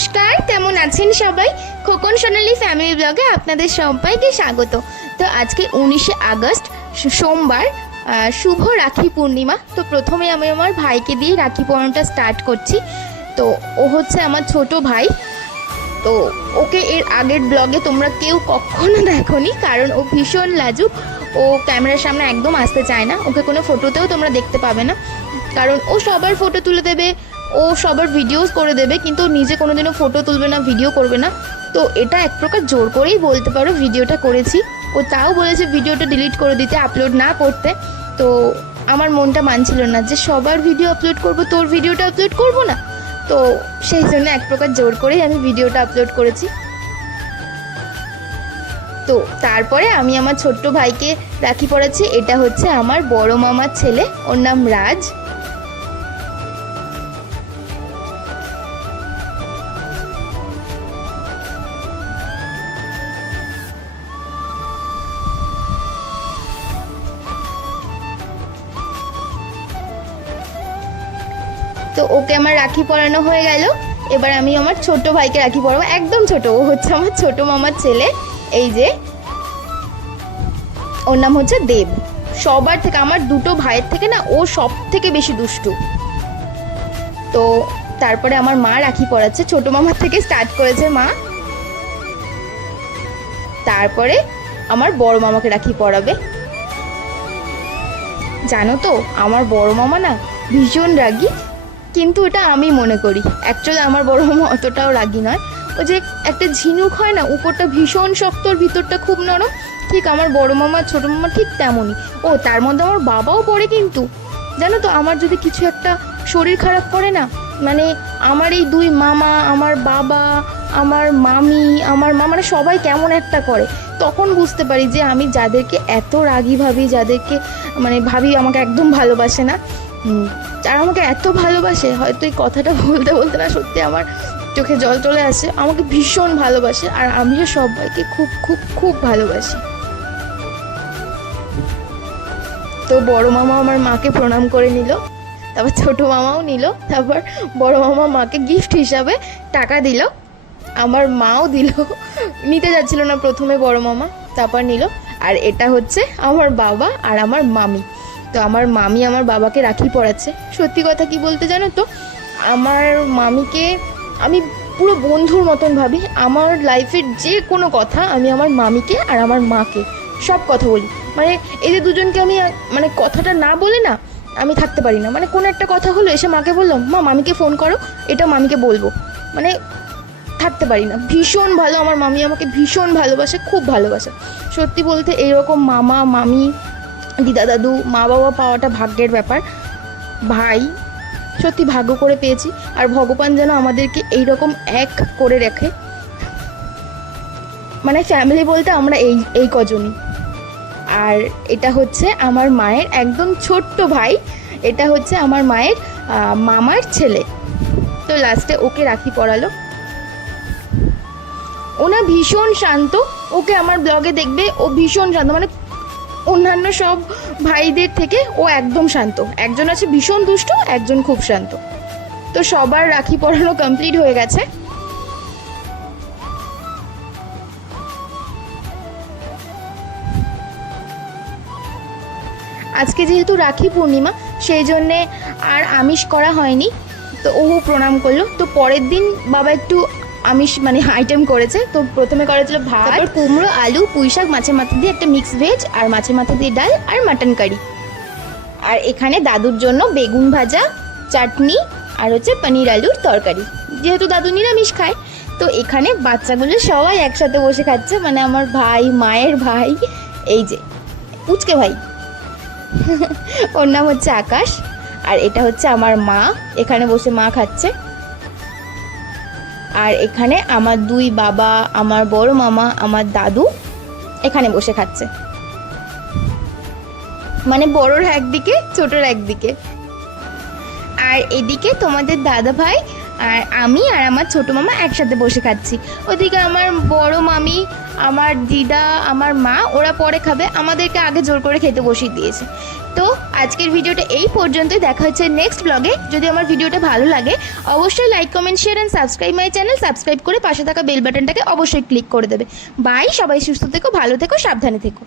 নমস্কার, কেমন আছেন সবাই? খোকন সোনালী ফ্যামিলি ব্লগে আপনাদের সবাইকে স্বাগত। তো আজকে 19শে আগস্ট সোমবার, শুভ রাখি পূর্ণিমা। তো প্রথমে আমি আমার ভাইকে দিয়ে রাখি পরানোটা স্টার্ট করছি। তো ও হচ্ছে আমার ছোট ভাই। তো ওকে এর আগের ব্লগে তোমরা কেউ কখনো দেখোনি, কারণ ও ভীষণ লাজুক। ও ক্যামেরার সামনে একদম আসতে চায় না। ওকে কোনো ফটোতেও তোমরা দেখতে পাবে না, কারণ ও সবার ফটো তুলে দেবে, ও সবার ভিডিওস করে দেবে, কিন্তু নিজে কোনোদিনও ফটো তুলবে না, ভিডিও করবে না। তো এটা এক প্রকার জোর করেই বলতে পারো ভিডিওটা করেছি। ও তাও বলেছে ভিডিওটা ডিলিট করে দিতে, আপলোড না করতে। তো আমার মনটা মানছিল না যে সবার ভিডিও আপলোড করব, তোর ভিডিওটা আপলোড করব না। তো সেই জন্য এক প্রকার জোর করেই আমি ভিডিওটা আপলোড করেছি। তো তারপরে আমি আমার ছোট্ট ভাইকে রাখি পরাচ্ছি। এটা হচ্ছে আমার বড় মামার ছেলে, ওর নাম রাজ। তো ওকে আমার রাখি পরানো হয়ে গেল। এবার আমি আমার ছোট ভাইকে রাখি পরাবো, একদম ছোট। ও হচ্ছে আমার ছোট মামার ছেলে, এই যে। ওর নাম হচ্ছে দেব। সবার থেকে, আমার দুটো ভাইয়ের থেকে না ও সব থেকে বেশি দুষ্টু। তো তারপরে আমার মা রাখি পরাচ্ছে, ছোট মামার থেকে স্টার্ট করেছে মা। তারপরে আমার বড় মামাকে রাখি পরাবে। জানো তো, আমার বড় মামা না ভীষণ রাগী, কিন্তু এটা আমি মনে করি। অ্যাকচুয়ালি আমার বড় মামা অতটাও রাগী নয়। ও যে একটা ঝিনুক হয় না, উপরটা ভীষণ শক্ত আর ভিতরটা খুব নরম, ঠিক আমার বড় মামা ছোটো মামা ঠিক তেমনই। ও তার মধ্যে আমার বাবাও পড়ে। কিন্তু জানো তো, আমার যদি কিছু একটা শরীর খারাপ করে না, মানে আমার এই দুই মামা, আমার বাবা, আমার মামি, আমার মা, মানে সবাই কেমন একটা করে। তখন বুঝতে পারি যে আমি যাদেরকে এত রাগী ভাবি, যাদেরকে মানে ভাবি আমাকে একদম ভালোবাসে না, আর আমাকে এত ভালোবাসে, হয়তো এই কথাটা বলতে বলতে না সত্যি আমার চোখে জল চলে আসে। আমাকে ভীষণ ভালোবাসে, আর আমিও সবাইকে খুব খুব খুব ভালোবাসি। তো বড় মামা আমার মাকে প্রণাম করে নিল, তারপর ছোট মামাও নিল, তারপর বড় মামা মাকে গিফট হিসাবে টাকা দিল, আমার মাও দিল। নিতে যাচ্ছিল না প্রথমে বড় মামা, তারপর নিল। আর এটা হচ্ছে আমার বাবা আর আমার মামি। তো আমার মামি আমার বাবাকে রাখি পরাচ্ছে। সত্যি কথা কি বলতে জানো তো, আমার মামিকে আমি পুরো বন্ধুর মতন ভাবি। আমার লাইফের যে কোনো কথা আমি আমার মামিকে আর আমার মাকে সব কথা বলি। মানে এদের দুজনকে আমি মানে কথাটা না বলে না আমি থাকতে পারি না। মানে কোনো একটা কথা হলো, এসে মাকে বললাম, মা মামিকে ফোন করো, এটা মামিকে বলবো, মানে থাকতে পারি না। ভীষণ ভালো, আমার মামি আমাকে ভীষণ ভালোবাসে, খুব ভালোবাসে। সত্যি বলতে এইরকম মামা মামি দিদা দাদু মা বাবা পাওয়াটা ভাগ্যের ব্যাপার। ভাই সত্যি ভাগ্য করে পেয়েছি, আর ভগবান যেন আমাদেরকে এইরকম এক করে রাখে। মানে ফ্যামিলি বলতে আমরা এই কজনই। আর এটা হচ্ছে আমার মায়ের একদম ছোট্ট ভাই, এটা হচ্ছে আমার মায়ের মামার ছেলে। তো লাস্টে ওকে রাখি পরালো। ওনা ভীষণ শান্ত, ওকে আমার ব্লগে দেখবে, ও ভীষণ শান্ত, মানে অন্যান্য সব ভাইদের থেকে ও একদম শান্ত। একজন আছে ভীষণ দুষ্ট, একজন খুব শান্ত। তো সবার রাখি পরানো কমপ্লিট হয়ে গেছে। আজকে যেহেতু রাখি পূর্ণিমা, সেই জন্যে আর আমিষ করা হয়নি। তো ও প্রণাম করলো। তো পরের দিন বাবা একটু আমিষ মানে আইটেম করেছে। তো প্রথমে করেছিল ভাত, তারপর কুমড়ো আলু পুঁই শাক মাছের মাথা দিয়ে একটা মিক্স ভেজ, আর মাছের মাথা দিয়ে ডাল, আর মাটন কারি। আর এখানে দাদুর জন্য বেগুন ভাজা, চাটনি, আর হচ্ছে পনির আলুর তরকারি, যেহেতু দাদু নিরামিষ খায়। তো এখানে বাচ্চাগুলো সবাই একসাথে বসে খাচ্ছে, মানে আমার ভাই, মায়ের ভাই, এই যে পুচকে ভাই, ওর নাম হচ্ছে আকাশ। আর এটা হচ্ছে আমার মা, এখানে বসে মা খাচ্ছে। আর এখানে আমার দুই বাবা, আমার বড় মামা, আমার দাদু এখানে বসে খাচ্ছে, মানে বড়োর একদিকে ছোটোর একদিকে। আর এদিকে তোমাদের দাদা ভাই আর আমি আর আমার ছোটো মামা একসাথে বসে খাচ্ছি। ওদিকে আমার বড় মামি, আমার দিদা, আমার মা, ওরা পরে খাবে, আমাদেরকে আগে জোর করে খেতে বসিয়ে দিয়েছে। তো আজকের ভিডিওটা এই পর্যন্তই, দেখা হচ্ছে নেক্সট ব্লগে। যদি আমার ভিডিওটা ভালো লাগে অবশ্যই like comment share and subscribe my channel. Subscribe করে পাশে থাকা বেল বাটনটাকে অবশ্যই ক্লিক করে দেবে। বাই, সবাই সুস্থ থেকো, ভালো থেকো, সাবধানে থেকো।